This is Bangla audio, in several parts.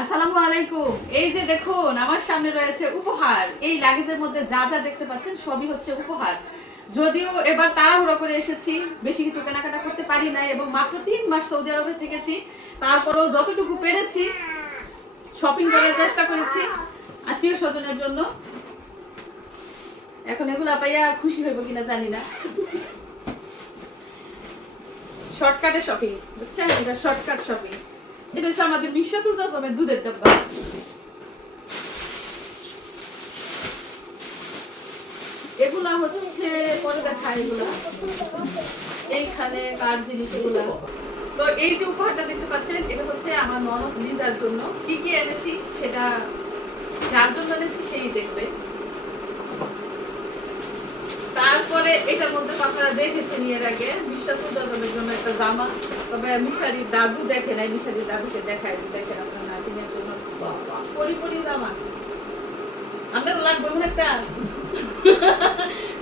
আসসালামু আলাইকুম। এই যে দেখুন আমার সামনে রয়েছে উপহার। এই লাগেজের মধ্যে যা যা দেখতে পাচ্ছেন সবই হচ্ছে উপহার। যদিও এবার তাড়াহুড়ো করে এসেছি, বেশি কিছু কেনাকাটা করতে পারি নাই এবং মাত্র ৩ মাস সৌদি আরবে থেকেছি। তারপরেও যতটুকু পেরেছি শপিং করার চেষ্টা করেছি আত্মীয় স্বজনের জন্য। এখন এগুলা পাইয়া খুশি হইব কিনা জানি না। শর্টকাটে শপিং, বুঝছেন? এটা শর্টকাট শপিং। এটা হচ্ছে আমাদের মিশাতুল জাজমের দুধের ডাব্বা। এগুলা হচ্ছে পরে দেখা, এগুলা এইখানে কার জিনিস এগুলা। তো এই যে উপহারটা দেখতে পাচ্ছেন এটা হচ্ছে আমার ননদ লিজার জন্য। কি কি এনেছি সেটা যার জন্য এনেছি সেই দেখবে। তারপরে এটার মধ্যে আপনারা দেখেছেন এর আগে মিশাতুল জাজমের জন্য একটা জামা, তবে মিশারির দাদু দেখে নাই, মিশারির দাদুকে দেখায়, দেখেন আপনার নাতিনের জন্য পরি পরি জামা। আপনারও লাগবে মনে একটা।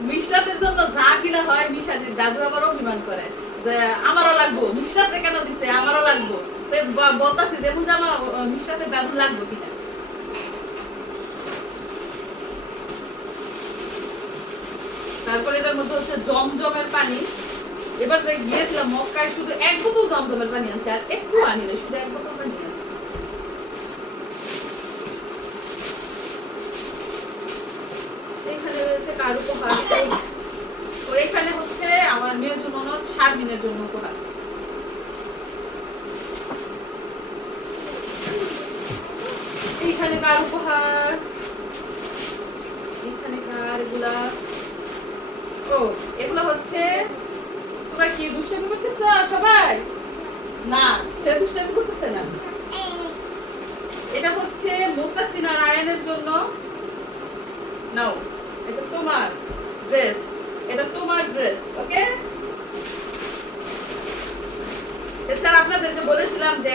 মিশরাতের জন্য যা কিনা হয় মিশারির দাদু আবার অভিমান করে যে আমারও লাগবো, মিশরাতে কেন দিছে, আমারও লাগবো। তো বলতাছি যেমন জামা মিশরাতের দাদু লাগবো কিনা। তারপরে এটার মধ্যে হচ্ছে জমজমের পানি। এবার যে গিয়েছিলাম মক্কায় শুধু এক বোতল জমজমের পানি আনছে, আর একটু আনি না, শুধু এক বোতল পানি আনছে। এখানে রয়েছে কার উপহার। তো এখানে হচ্ছে আমার মেয়ের ননদ শারমিনের জন্য উপহার। এইখানে কার উপহার, এইখানে কার এগুলা। ও এগুলো হচ্ছে, তোমরা কি দুষ্টামি করতেছ সবাই? না, সে দুষ্টামি করতেছে না। এটা হচ্ছে মুত্তাসিনা রায়ানের জন্য। নাও, এটা তোমার ড্রেস, এটা তোমার ড্রেস, ওকে? এছাড়া আপনাদের যে বলেছিলাম যে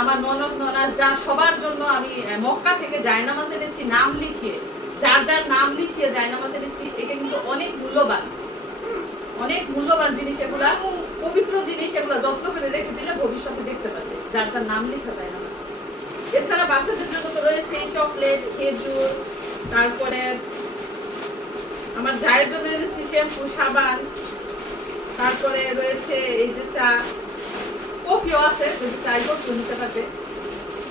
আমার ননদ ননাস যা সবার জন্য আমি মক্কা থেকে জায়নামাজ এনেছি নাম লিখিয়ে, যার যার নাম লিখিয়ে জায়নামাজ এনেছি। এটা কিন্তু অনেক মূল্যবান, অনেক মূল্যবান জিনিস, এগুলা পবিত্র জিনিস, এগুলা যত্ন করে রেখে দিলে ভবিষ্যতে দেখতে পাবে যার যার নাম লেখা জায়নামাজ। এছাড়া বাচ্চাদের জন্য তো রয়েছে চকলেট, খেজুর, তারপরে আমার জায়ের জন্য এনেছি শ্যাম্পু, সাবান, তারপরে রয়েছে এই যে চা, কফিও আছে, যদি চাই কফিও নিতে পারবে।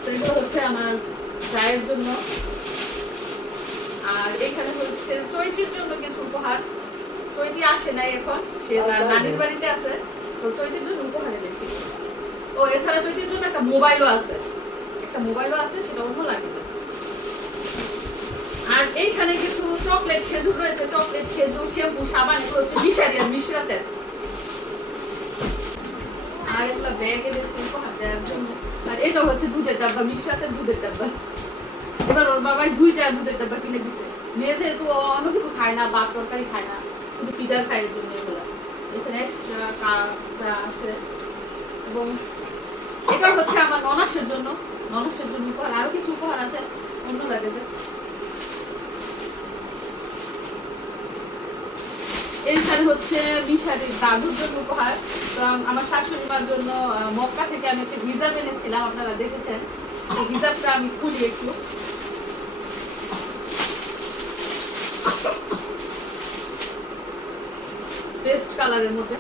তো এগুলো হচ্ছে আমার জায়ের জন্য। আর এখানে হচ্ছে চৈতির জন্য কিছু উপহার। চৈতি আসে নাই এখন, সে তার নানির বাড়িতে আছে, তো চৈতির জন্য উপহার এনেছি। ও এছাড়া চৈতির জন্য একটা মোবাইলও আছে, একটা মোবাইলও আছে, সেটা অন্য লাগে। আর এইখানে কিছু চকলেট, খেজুর রয়েছে, চকলেট, খেজুর, শ্যাম্পু, সাবান, এগুলো হচ্ছে মিশারি আর মিশরাতের। আর এগুলো ব্যাগ এনেছি উপহার দেওয়ার জন্য। আর এটা হচ্ছে দুধের ডাব্বা, মিশরাতের দুধের ডাব্বা। এবার ওর বাবাই 2টা দুধের ডাব্বা কিনে দিছে। মেয়ে যেহেতু অন্য কিছু খায় না, ভাত তরকারি খায় না, শুধু ফিডার খায়, এর জন্য এগুলো। এখানে এক্সট্রা চা আছে। এবং এটা হচ্ছে আমার ননাসের জন্য, ননাসের জন্য উপহার। আরো কিছু উপহার আছে অন্য লাগেছে। এইখানে হচ্ছে মিশারির দাদুর জন্য উপহার। তো আমার শাশুড়ি মার জন্য মক্কা থেকে আমি একটা হিজাব এনেছিলাম, আপনারা দেখেছেন। এই হিজাবটা আমি খুলি একটু। পেস্ট কালারের মধ্যে।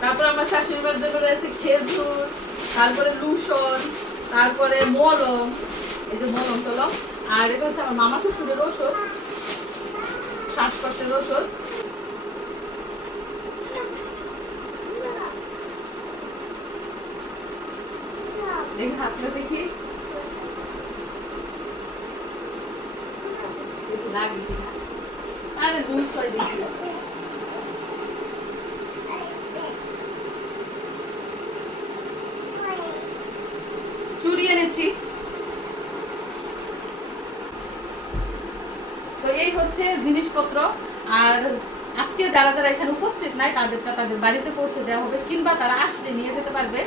তারপর আমার শাশুড়ি মার জন্য রয়েছে খেজুর, তারপরে লুসন, তারপরে মলম, এই যে মলম টলম। আর এটা হচ্ছে আমার মামা শ্বশুরের ওষুধ, শ্বাসকষ্টের ওষুধ। দেখি হাতটা দেখি লাগে কিনা। আরে লুজ হয় দেখি। চুড়ি এনেছি। তো এই হচ্ছে জিনিসপত্র। আর আজকে যারা যারা এখানে উপস্থিত নাই তাদেরটা তাদের বাড়িতে পৌঁছে দেওয়া হবে, কিংবা তারা আসলে নিয়ে যেতে পারবে।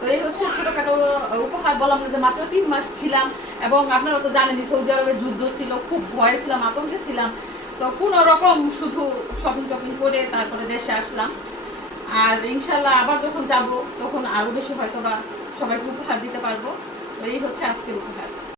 তো এই হচ্ছে ছোটখাটো উপহার। বললাম যে মাত্র 3 মাস ছিলাম, এবং আপনারা তো জানেনই সৌদি আরবে যুদ্ধ ছিল, খুব ভয়ে ছিলাম, আতঙ্কে ছিলাম। তো কোনো রকম শুধু শপিং টপিং করে তারপরে দেশে আসলাম। আর ইনশাল্লাহ আবার যখন যাব তখন আরো বেশি হয়তো বা সবাইকে উপহার দিতে পারবো। তো এই হচ্ছে আজকের উপহার।